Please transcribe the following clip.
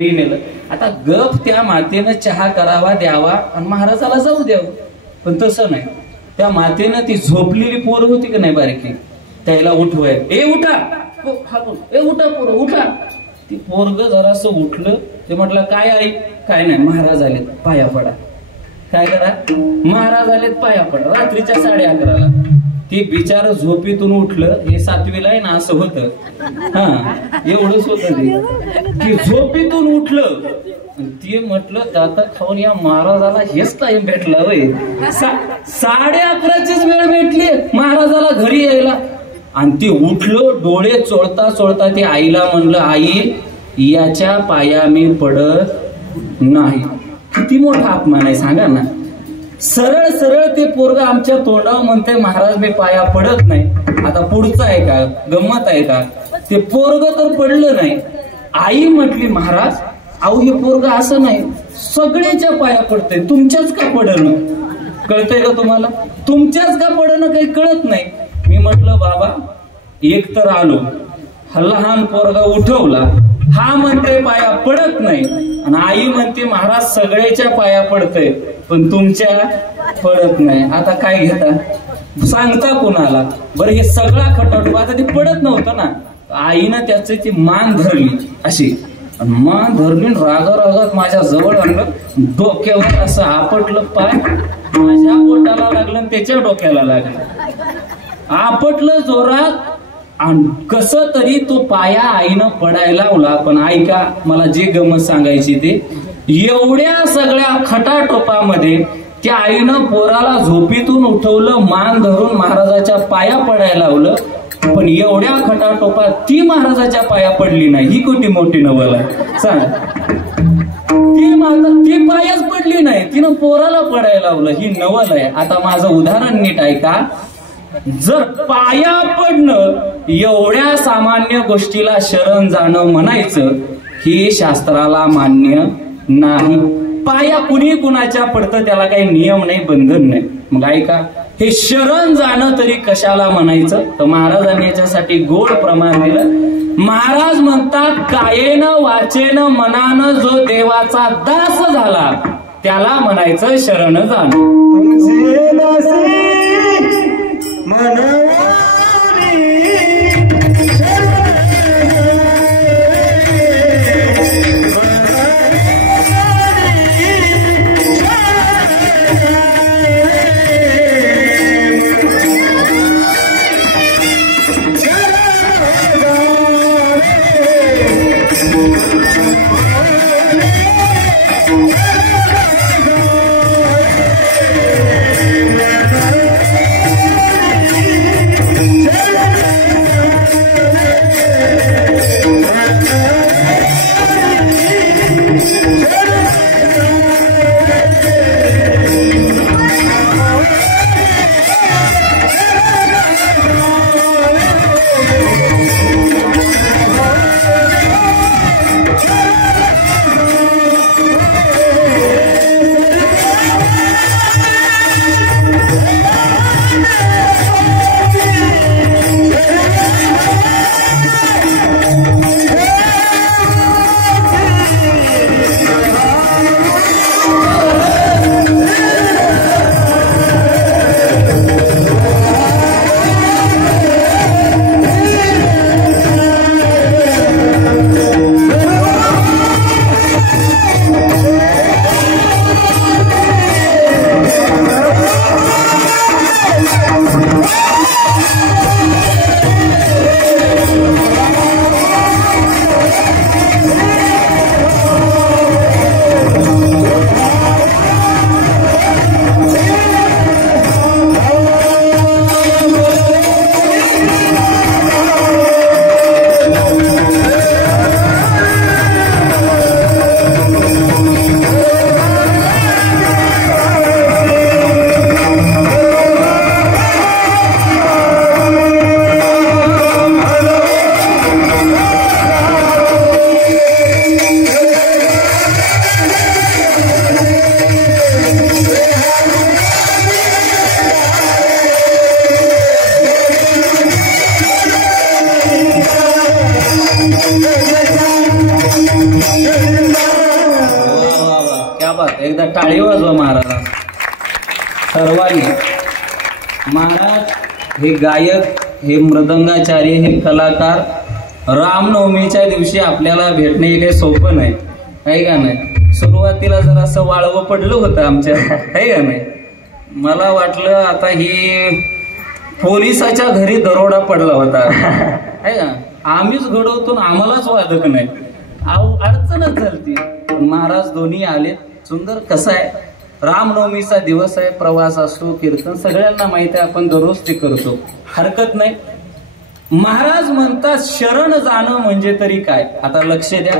नेलं. आता गप त्या मातेनं चहा करावा द्यावा आणि महाराजाला जाऊ द्यावं, पण तसं नाही. त्या मातेनं ती झोपलेली पोरं होती की नाही बारकी, त्याला उठवाय, ए उठा, ए उठा पोरं उठा. ती पोरग जरासं उठलं. ते म्हटलं काय आई? काय नाही, महाराज आलेत पाया पडा. काय करा? महाराज आलेत पाया पडा. रात्रीच्या 11:30ला ती बिचार झोपेतून उठलं. हे 7वीला आहे ना, असं होतं. हा, एवढंच होतं ते. झोपेतून उठलं. ते म्हटलं दाता खाऊन या महाराजाला हेच टाइम भेटला वय. 11:30चीच वेळ भेटली महाराजाला घरी यायला. आणि ते उठलं, डोळे चोळता चोळता ते आईला म्हणलं, आई याच्या पाया मी पडत नाही. किती मोठा अपमान आहे सांगा ना. सरळ सरळ ते पोरग आमच्या तोंडावर म्हणते महाराज मी पाया पडत नाही. आता पुढचं आहे का? गंमत आहे का? ते पोरग तर पडलं नाही. आई म्हटली महाराज अहो हे पोरग असं नाही, सगळ्याच्या पाया पडतंय, तुमच्याच का पडणं? कळतंय का तुम्हाला? तुमच्याच का पडणं काही कळत नाही. मी म्हटलं बाबा एक तर आलो, लहान पोरगा उठवला, हा म्हणते पाया पडत नाही, आणि आई म्हणते महाराज सगळ्याच्या पाया पडतंय पण तुमच्या पडत नाही. आता काय घेता? सांगता कोणाला? बरं हे सगळा खटाटोपा. आता ते पडत नव्हतं ना. आईनं त्याची ती मान धरली अशी, मान धरली, रागात माझ्या जवळ आणलं, डोक्यावर असं आपटलं. पाय माझ्या पोटाला लागलं आणि त्याच्या डोक्याला लागलं. आपटलं जोरात, आणि कस तरी तो पाया आईनं पडायला लावला. पण ऐका, मला जे गमत सांगायची ते, एवढ्या सगळ्या खटाटोपामध्ये त्या आईनं पोराला झोपेतून उठवलं, मान धरून महाराजाच्या पाया पडायला लावलं. पण एवढ्या खटाटोपात ती महाराजाच्या पाया पडली नाही. ही कोटी मोठी नवल आहे सांग. ती पायाच पडली नाही, तिनं पोराला पडायला लावलं. ही नवल आहे. आता माझं उदाहरण नीट ऐका. जर पाया पडणं एवढ्या सामान्य गोष्टीला शरण जाणं म्हणायचं, हे शास्त्राला मान्य नाही. पाया कुणी कुणाच्या पडतं त्याला काही नियम नाही, बंधन नाही. मग ऐका, हे शरण जाणं तरी कशाला म्हणायचं? तर महाराजांनी याच्यासाठी गोड प्रमाण दिलं. महाराज म्हणतात कायेनं वाचेनं मनानं जो देवाचा दास झाला त्याला म्हणायचं शरण जाणं. बात, एकदा टाळी वाजवा महाराज सर्वांनी. महाराज हे गायक, हे मृदंगाचार्य, हे कलाकार रामनवमीच्या दिवशी आपल्याला भेटणे हे काही सोपं नाही, आहे का नाही. सुरुवातीला जर असं वाळवं पडलं होतं आमच्या, आहे का नाही. मला वाटलं आता ही पोलिसाच्या घरी दरोडा पडला होता, आहे का. आम्हीच घडवतो आम्हालाच वादक नाही, अडचणच झाली. महाराज दोन्ही आले. सुंदर. कसं आहे, रामनवमीचा दिवस आहे, प्रवास असतो, कीर्तन सगळ्यांना माहिती आहे, आपण दररोज ते करतो, हरकत नाही. महाराज म्हणतात शरण जाणं म्हणजे तरी काय. आता लक्ष द्या.